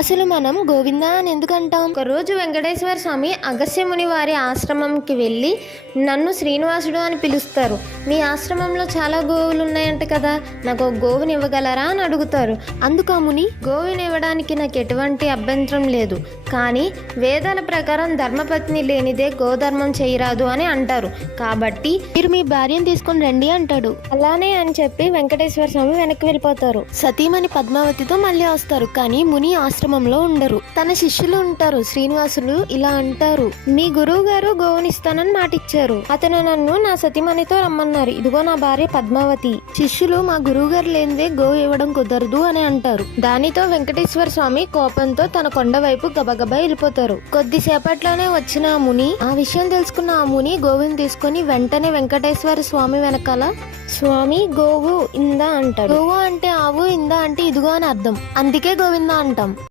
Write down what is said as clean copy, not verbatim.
అసలు మనం గోవింద అని ఎందుకు అంటాం? ఒకరోజు వెంకటేశ్వర స్వామి అగస్త్యముని వారి ఆశ్రమంకి వెళ్ళి నన్ను శ్రీనివాసుడు అని పిలుస్తారు. మీ ఆశ్రమంలో చాలా గోవులు ఉన్నాయంట కదా, నాకు ఒక గోవుని ఇవ్వగలరా అని అడుగుతారు. అందుకు ఆ ముని, గోవుని ఇవ్వడానికి నాకు ఎటువంటి అభ్యంతరం లేదు, కానీ వేదాల ప్రకారం ధర్మపత్ని లేనిదే గోధర్మం చేయరాదు అని అంటారు. కాబట్టి మీరు మీ భార్యను తీసుకొని రండి అంటాడు. అలానే అని చెప్పి వెంకటేశ్వర స్వామి వెనక్కి వెళ్ళిపోతారు. సతీమణి పద్మావతితో మళ్ళీ వస్తారు. కానీ ముని ఆశ్రమంలో ఉండరు. తన శిష్యులు ఉంటారు. శ్రీనివాసులు ఇలా అంటారు, మీ గురువు గారు గోవునిస్తానని మాటిచ్చారు. అతను నన్ను నా సతీమణితో రమ్మన్నారు. ఇదిగో నా భార్య పద్మావతి. శిష్యులు మా గురువు గారు లేనిదే గోవు ఇవ్వడం కుదరదు అని అంటారు. దానితో వెంకటేశ్వర స్వామి కోపంతో తన కొండ వైపు గబగబా వెళ్ళిపోతారు. కొద్దిసేపట్లోనే వచ్చిన ఆ ముని, ఆ విషయం తెలుసుకున్న ఆ ముని గోవుని తీసుకొని వెంటనే వెంకటేశ్వర స్వామి వెనకాల, స్వామి గోవు ఇందా అంటాడు. గోవు అంటే ఆవు, ఇందా అంటే ఇదిగో అని అర్థం. అందుకే గోవింద అంటాం.